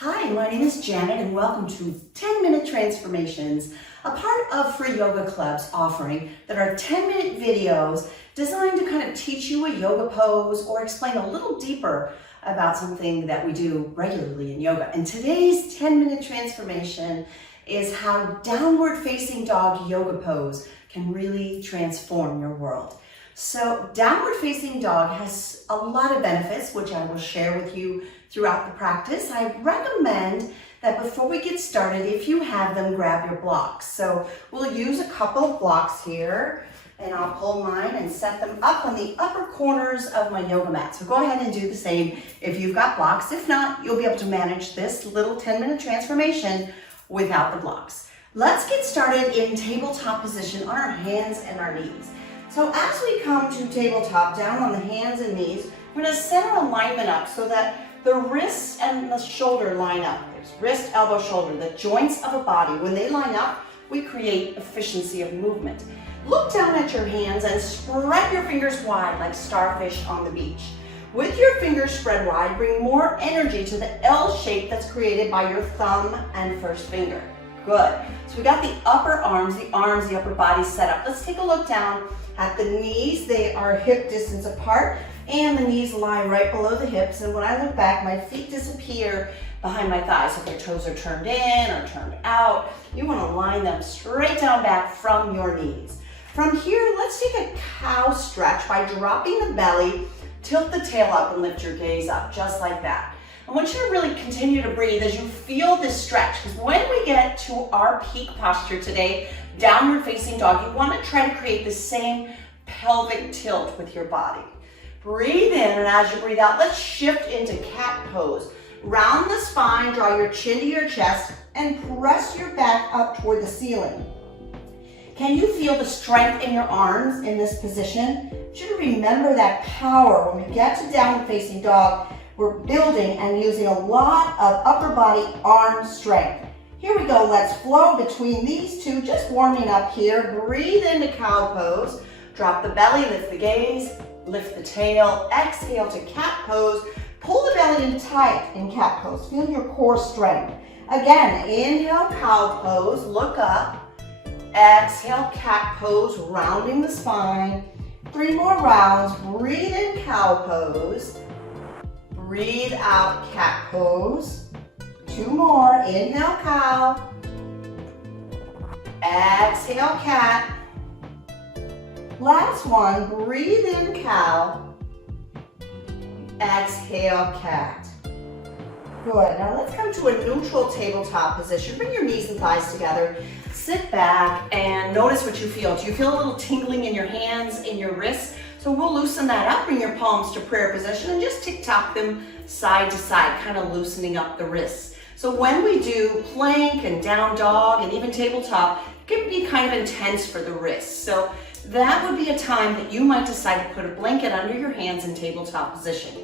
Hi, my name is Janet and welcome to 10-Minute Transformations, a part of Free Yoga Club's offering that are 10-minute videos designed to kind of teach you a yoga pose or explain a little deeper about something that we do regularly in yoga. And today's 10-minute transformation is how downward facing dog yoga pose can really transform your world. So downward facing dog has a lot of benefits, which I will share with you throughout the practice. I recommend that before we get started, if you have them, grab your blocks. So we'll use a couple of blocks here, and I'll pull mine and set them up on the upper corners of my yoga mat. So go ahead and do the same if you've got blocks. If not, you'll be able to manage this little 10-minute transformation without the blocks. Let's get started in tabletop position on our hands and our knees. So as we come to tabletop, down on the hands and knees, we're going to set our alignment up so that the wrists and the shoulder line up. There's wrist, elbow, shoulder, the joints of a body. When they line up, we create efficiency of movement. Look down at your hands and spread your fingers wide like starfish on the beach. With your fingers spread wide, bring more energy to the L shape that's created by your thumb and first finger. Good. So we got the upper arms, the upper body set up. Let's take a look down at the knees. They are hip distance apart and the knees lie right below the hips. And when I look back, my feet disappear behind my thighs. So if your toes are turned in or turned out, you want to line them straight down back from your knees. From here, let's take a cow stretch by dropping the belly, tilt the tail up and lift your gaze up, just like that. I want you to really continue to breathe as you feel this stretch, because when we get to our peak posture today, downward facing dog, you want to try to create the same pelvic tilt with your body. Breathe in, and as you breathe out, let's shift into cat pose. Round the spine, draw your chin to your chest, and press your back up toward the ceiling. Can you feel the strength in your arms in this position? You should remember that power. When we get to downward facing dog, we're building and using a lot of upper body arm strength. Here we go, let's flow between these two, just warming up here. Breathe into cow pose, drop the belly, lift the gaze, lift the tail, exhale to cat pose, pull the belly in tight in cat pose, feel your core strength. Again, inhale cow pose, look up, exhale cat pose, rounding the spine. 3 more rounds, breathe in cow pose, breathe out cat pose. 2 more, inhale cow, exhale cat. Last one, breathe in cow, exhale cat. Good, now let's come to a neutral tabletop position. Bring your knees and thighs together. Sit back and notice what you feel. Do you feel a little tingling in your hands, in your wrists? So we'll loosen that up. Bring your palms to prayer position and just tick-tock them side to side, kind of loosening up the wrists. So when we do plank and down dog and even tabletop, it can be kind of intense for the wrists. So that would be a time that you might decide to put a blanket under your hands in tabletop position.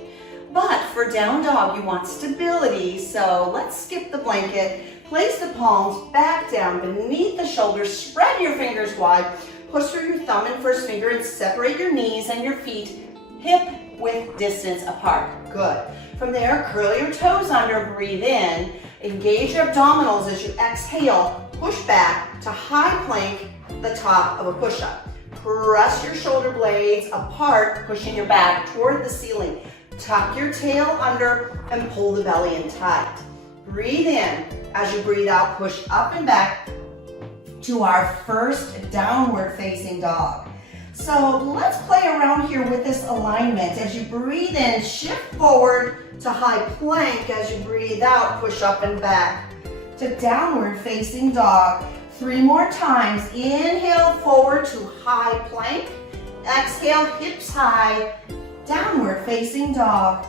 But for down dog, you want stability, so let's skip the blanket. Place the palms back down beneath the shoulders, spread your fingers wide, push through your thumb and first finger and separate your knees and your feet hip width distance apart. Good. From there, curl your toes under, breathe in, engage your abdominals as you exhale, push back to high plank, the top of a push-up. Press your shoulder blades apart, pushing your back toward the ceiling. Tuck your tail under and pull the belly in tight. Breathe in. As you breathe out, push up and back to our first downward facing dog. So let's play around here with this alignment. As you breathe in, shift forward to high plank. As you breathe out, push up and back to downward facing dog. 3 more times. Inhale forward to high plank. Exhale, hips high, downward facing dog.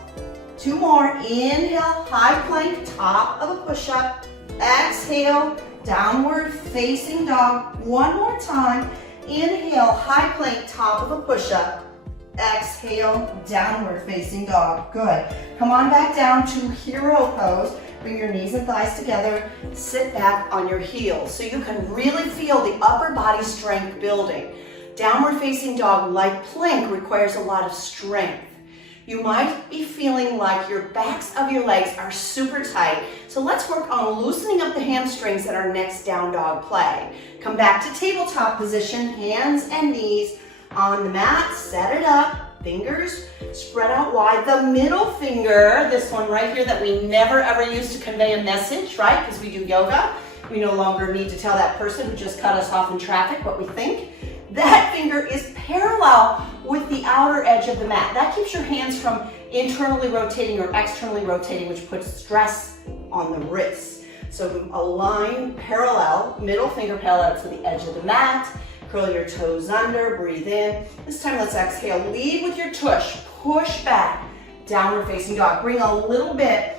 2 more. Inhale, high plank, top of a push-up. Exhale, downward facing dog. 1 more time. Inhale, high plank, top of a push-up. Exhale, downward facing dog. Good. Come on back down to hero pose. Bring your knees and thighs together. Sit back on your heels so you can really feel the upper body strength building. Downward facing dog, like plank, requires a lot of strength. You might be feeling like your backs of your legs are super tight. So let's work on loosening up the hamstrings at our next down dog play. Come back to tabletop position, hands and knees on the mat, set it up. Fingers spread out wide. The middle finger, this one right here that we never ever use to convey a message, right? Because we do yoga. We no longer need to tell that person who just cut us off in traffic what we think. That finger is parallel with the outer edge of the mat. That keeps your hands from internally rotating or externally rotating, which puts stress on the wrists. So align parallel, middle finger parallel to the edge of the mat. Curl your toes under, breathe in. This time let's exhale. Lead with your tush. Push back. Downward facing dog. Bring a little bit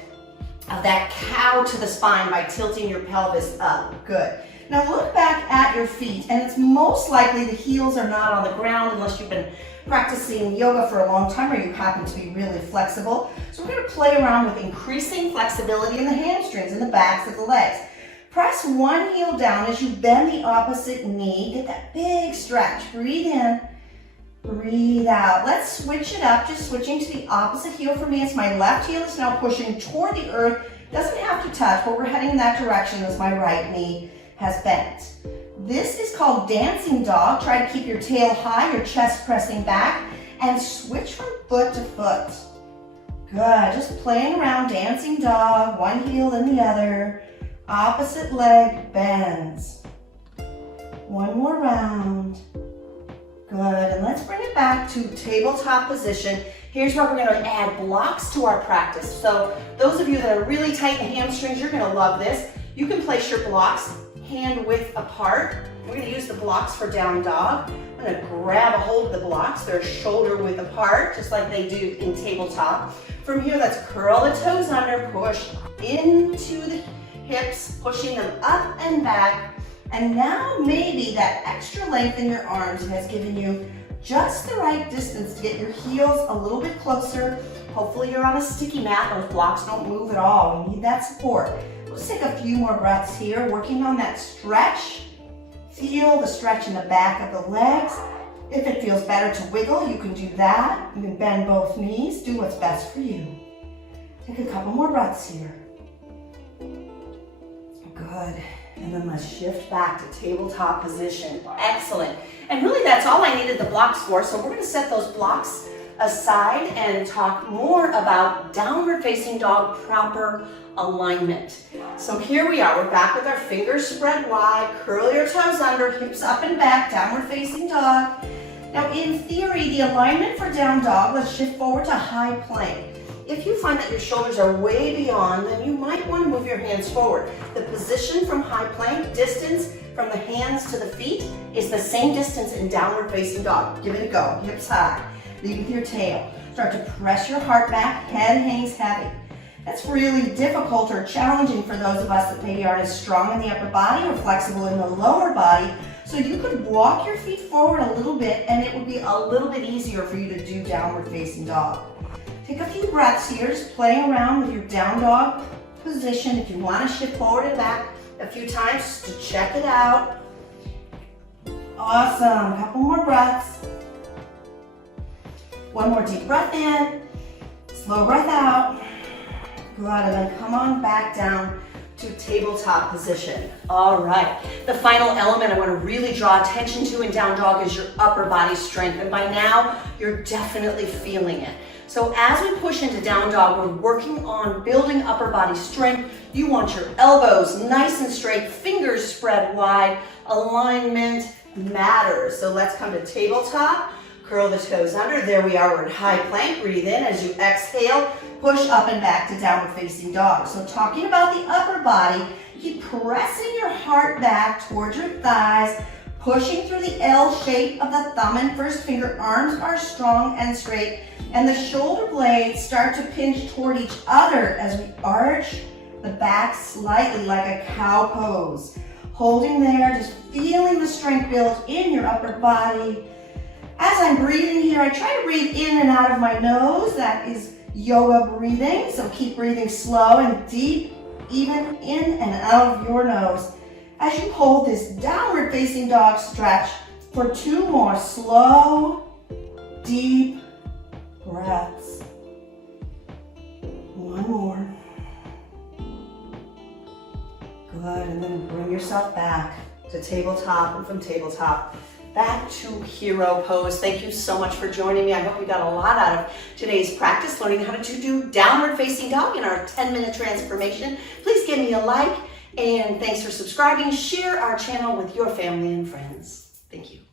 of that cow to the spine by tilting your pelvis up. Good. Now look back at your feet, and it's most likely the heels are not on the ground unless you've been practicing yoga for a long time or you happen to be really flexible. So we're going to play around with increasing flexibility in the hamstrings and the backs of the legs. Press one heel down as you bend the opposite knee. Get that big stretch. Breathe in, breathe out. Let's switch it up, just switching to the opposite heel for me. It's my left heel is now pushing toward the earth. Doesn't have to touch, but we're heading in that direction as my right knee has bent. This is called dancing dog. Try to keep your tail high, your chest pressing back, and switch from foot to foot. Good, just playing around, dancing dog, one heel then the other. Opposite leg bends. One more round. Good, and let's bring it back to tabletop position. Here's where we're going to add blocks to our practice. So those of you that are really tight in the hamstrings, you're going to love this. You can place your blocks hand width apart. We're going to use the blocks for down dog. I'm going to grab a hold of the blocks. They're shoulder width apart, just like they do in tabletop. From here, let's curl the toes under, push into the hips, pushing them up and back. And now maybe that extra length in your arms has given you just the right distance to get your heels a little bit closer. Hopefully you're on a sticky mat. Those blocks don't move at all. We need that support. Let's take a few more breaths here, working on that stretch. Feel the stretch in the back of the legs. If it feels better to wiggle, you can do that. You can bend both knees. Do what's best for you. Take a couple more breaths here. Good. And then let's shift back to tabletop position. Excellent. And really that's all I needed the blocks for. So we're going to set those blocks aside and talk more about downward facing dog proper alignment. So here we are. We're back with our fingers spread wide. Curl your toes under, hips up and back, downward facing dog. Now in theory, the alignment for down dog, let's shift forward to high plank. If you find that your shoulders are way beyond, then you might want to move your hands forward. The position from high plank, distance from the hands to the feet, is the same distance in downward facing dog. Give it a go. Hips high. Lead with your tail. Start to press your heart back. Head hangs heavy. That's really difficult or challenging for those of us that maybe aren't as strong in the upper body or flexible in the lower body. So you could walk your feet forward a little bit and it would be a little bit easier for you to do downward facing dog. Take a few breaths here, just playing around with your down dog position. If you want to shift forward and back a few times to check it out. Awesome, a couple more breaths. One more deep breath in, slow breath out. Good, and then come on back down to tabletop position. All right, the final element I want to really draw attention to in down dog is your upper body strength. And by now, you're definitely feeling it. So as we push into down dog, we're working on building upper body strength. You want your elbows nice and straight, fingers spread wide. Alignment matters. So let's come to tabletop. Curl the toes under. There we are. We're in high plank. Breathe in. As you exhale, push up and back to downward facing dog. So talking about the upper body, keep pressing your heart back towards your thighs, pushing through the L shape of the thumb and first finger. Arms are strong and straight. And the shoulder blades start to pinch toward each other as we arch the back slightly like a cow pose. Holding there, just feeling the strength build in your upper body. As I'm breathing here, I try to breathe in and out of my nose. That is yoga breathing. So keep breathing slow and deep, even in and out of your nose. As you hold this downward facing dog stretch for 2 more slow, deep breaths. One more. Good, and then bring yourself back to tabletop, and from tabletop back to hero pose. Thank you so much for joining me. I hope you got a lot out of today's practice, learning how to do downward facing dog in our 10-minute transformation. Please give me a like, and thanks for subscribing. Share our channel with your family and friends. Thank you.